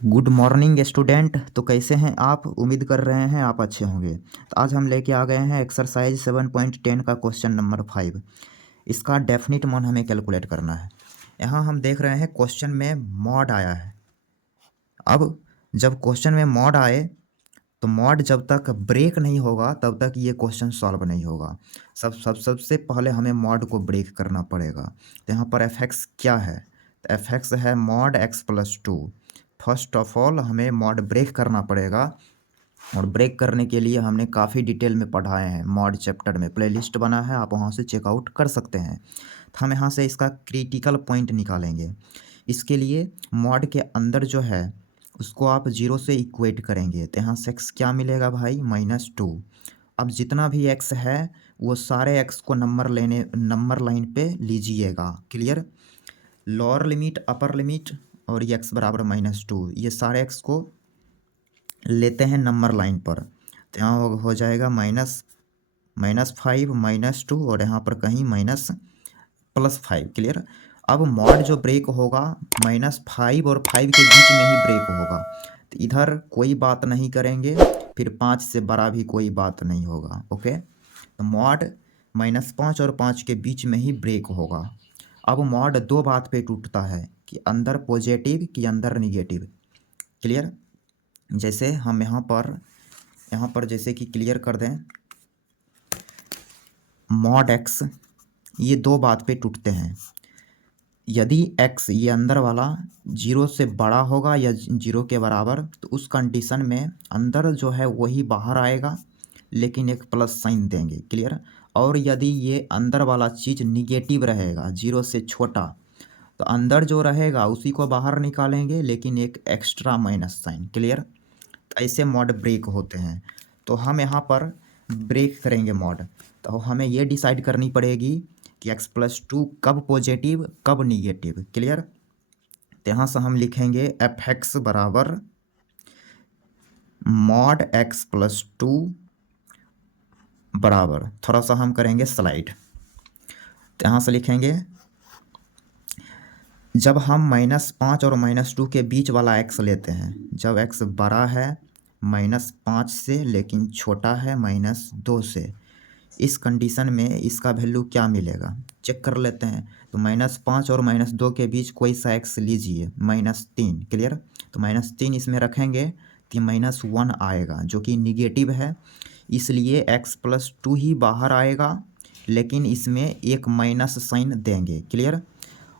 Good morning student. तो कैसे हैं आप? उम्मीद कर रहे हैं आप अच्छे होंगे। तो आज हम लेके आ गए हैं एक्सरसाइज 7.10 का क्वेश्चन नंबर 5। इसका डेफिनिट मान हमें कैलकुलेट करना है। यहाँ हम देख रहे हैं क्वेश्चन में मॉड आया है। अब जब क्वेश्चन में मॉड आए तो मॉड जब तक ब्रेक नहीं होगा तब तक ये क्वेश्चन सॉल्व नहीं होगा। सबसे पहले हमें मॉड को ब्रेक करना पड़ेगा। तो यहाँ पर एफ एक्स क्या है? तो एफ एक्स है mod x plus two. First of all हमें मॉड ब्रेक करना पड़ेगा, और ब्रेक करने के लिए हमने काफ़ी डिटेल में पढ़ाए हैं। मॉड चैप्टर में प्लेलिस्ट बना है, आप वहाँ से चेकआउट कर सकते हैं। तो हम यहाँ से इसका क्रिटिकल पॉइंट निकालेंगे। इसके लिए मॉड के अंदर जो है उसको आप जीरो से इक्वेट करेंगे। तो यहाँ से एक्स क्या मिलेगा भाई? -2। अब जितना भी एक्स है वो सारे एक्स को नंबर लाइन पे लीजिएगा। Clear? Lower limit, upper limit और ये एक्स बराबर -2, ये सारे एक्स को लेते हैं नंबर लाइन पर। तो यहाँ हो जाएगा -5 -2 और यहाँ पर कहीं +5। क्लियर? अब मॉड जो ब्रेक होगा -5 और 5 के बीच में ही ब्रेक होगा। तो इधर कोई बात नहीं करेंगे, फिर 5 से बड़ा भी कोई बात नहीं होगा। ओके, तो मॉड -5 और 5 के बीच में ही ब्रेक होगा। अब मॉड दो बात पे टूटता है कि अंदर पॉजिटिव कि अंदर निगेटिव। क्लियर? जैसे हम यहाँ पर जैसे कि क्लियर कर दें, मॉड एक्स ये दो बात पे टूटते हैं। यदि एक्स ये अंदर वाला 0 से बड़ा होगा या 0 के बराबर, तो उस कंडीशन में अंदर जो है वही बाहर आएगा, लेकिन एक प्लस साइन देंगे। क्लियर? और यदि ये अंदर वाला चीज़ निगेटिव रहेगा 0 से छोटा, तो अंदर जो रहेगा उसी को बाहर निकालेंगे, लेकिन एक एक्स्ट्रा माइनस साइन। क्लियर? तो ऐसे मॉड ब्रेक होते हैं। तो हम यहाँ पर ब्रेक करेंगे मॉड, तो हमें ये डिसाइड करनी पड़ेगी कि x+2 कब पॉजिटिव कब निगेटिव। क्लियर? तो यहाँ से हम लिखेंगे एफ एक्स बराबर मॉड x+2 बराबर, थोड़ा सा हम करेंगे स्लाइड। तो यहाँ से लिखेंगे जब हम -5 और -2 के बीच वाला x लेते हैं, जब x बड़ा है -5 से लेकिन छोटा है -2 से, इस कंडीशन में इसका वैल्यू क्या मिलेगा चेक कर लेते हैं। तो -5 और -2 के बीच कोई सा एक्स लीजिए, -3। क्लियर? तो -3 इसमें रखेंगे तो -1 आएगा जो कि निगेटिव है, इसलिए x+2 ही बाहर आएगा, लेकिन इसमें एक माइनस साइन देंगे। क्लियर?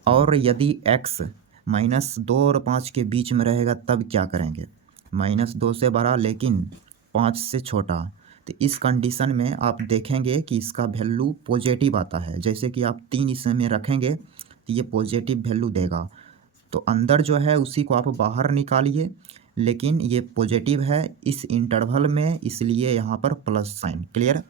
और यदि x -2 और 5 के बीच में रहेगा तब क्या करेंगे? -2 से बड़ा लेकिन 5 से छोटा। तो इस कंडीशन में आप देखेंगे कि इसका वैल्यू पॉजिटिव आता है। जैसे कि आप 3 इसमें रखेंगे तो ये पॉजिटिव वैल्यू देगा। तो अंदर जो है उसी को आप बाहर निकालिए, लेकिन ये पॉजिटिव है इस इंटरवल में, इसलिए यहाँ पर प्लस साइन। क्लियर?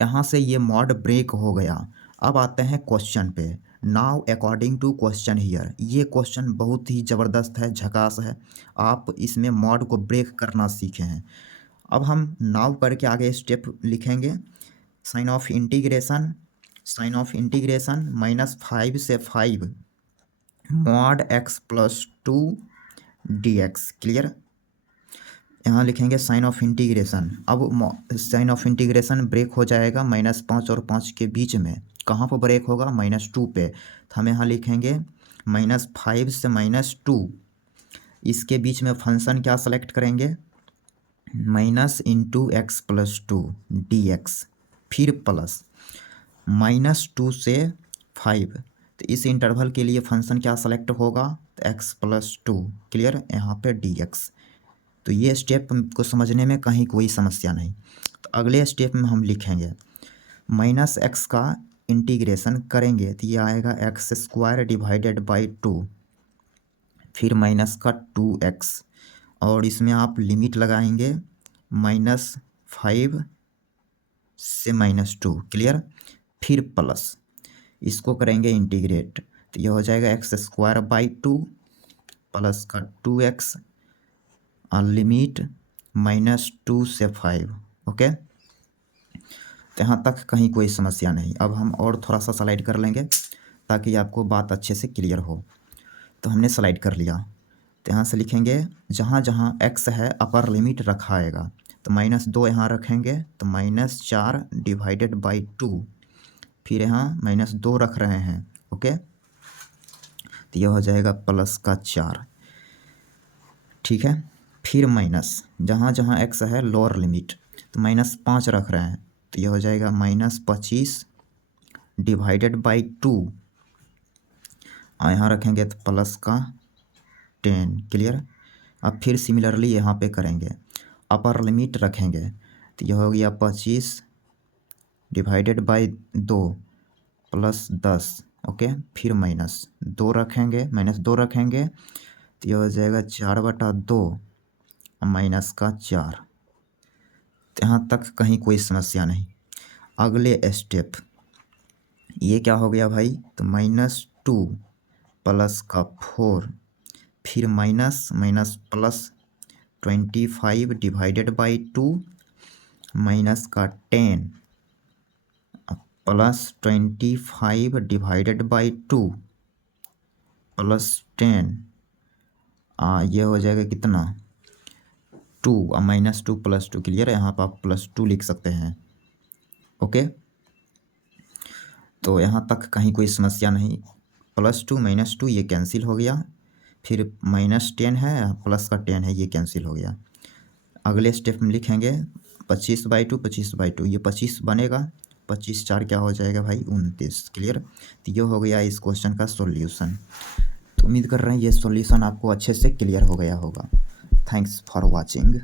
यहाँ से ये मॉड ब्रेक हो गया। अब आते हैं क्वेश्चन पे। Now according to question here, ये क्वेश्चन बहुत ही ज़बरदस्त है, झकास है। आप इसमें मॉड को ब्रेक करना सीखे हैं। अब हम नाउ करके आगे स्टेप लिखेंगे। साइन ऑफ इंटीग्रेशन -5 से 5 मॉड x+2 dx। क्लियर? यहाँ लिखेंगे साइन ऑफ इंटीग्रेशन। अब साइन ऑफ इंटीग्रेशन ब्रेक हो जाएगा -5 और 5 के बीच में। कहाँ पर ब्रेक होगा? -2 पे। तो हम यहाँ लिखेंगे -5 से -2, इसके बीच में फंक्शन क्या सेलेक्ट करेंगे? -(x+2) dx, फिर प्लस -2 से 5। तो इस इंटरवल के लिए फंक्शन क्या सेलेक्ट होगा? तो x+2। क्लियर? यहाँ पे dx। तो ये स्टेप को समझने में कहीं कोई समस्या नहीं। तो अगले स्टेप में हम लिखेंगे -x का इंटीग्रेशन करेंगे तो ये आएगा x² डिवाइडेड बाई 2, फिर माइनस का 2x, और इसमें आप लिमिट लगाएंगे -5 से -2। क्लियर? फिर प्लस इसको करेंगे इंटीग्रेट, तो ये हो जाएगा x² बाई 2 प्लस का 2x और लिमिट -2 से 5। ओके, तो यहाँ तक कहीं कोई समस्या नहीं। अब हम और थोड़ा सा स्लाइड कर लेंगे ताकि आपको बात अच्छे से क्लियर हो। तो हमने स्लाइड कर लिया। तो यहाँ से लिखेंगे जहाँ जहाँ x है अपर लिमिट रखा आएगा, तो -2 यहाँ रखेंगे तो -4 डिवाइडेड बाई 2, फिर यहाँ -2 रख रहे हैं। ओके, तो यह हो जाएगा +4। ठीक है, फिर माइनस जहाँ जहाँ x है लोअर लिमिट, तो -5 रख रहे हैं, तो यह हो जाएगा -25 डिवाइडेड बाई 2, यहाँ रखेंगे तो +10। क्लियर। अब फिर सिमिलरली यहाँ पे करेंगे, अपर लिमिट रखेंगे, तो यह हो गया 25 डिवाइडेड बाई 2 +10। ओके, फिर -2 रखेंगे, -2 रखेंगे तो यह हो जाएगा 4/2 -4। तो यहाँ तक कहीं कोई समस्या नहीं। अगले स्टेप ये क्या हो गया भाई, तो -2 +4, फिर minus +25 divided by 2 -10 +25 divided by 2 +10, ये हो जाएगा कितना 2 -2 +2। क्लियर है, यहाँ पर आप +2 लिख सकते हैं। ओके, तो यहाँ तक कहीं कोई समस्या नहीं। +2 -2 ये कैंसिल हो गया, फिर -10 है प्लस का 10 है, ये कैंसिल हो गया। अगले स्टेप में लिखेंगे 25/2 25/2, ये 25 बनेगा, 25 4 क्या हो जाएगा भाई 29। क्लियर, तो ये हो गया इस क्वेश्चन का सॉल्यूशन। तो उम्मीद कर रहे हैं ये सॉल्यूशन आपको अच्छे से क्लियर हो गया होगा। Thanks for watching.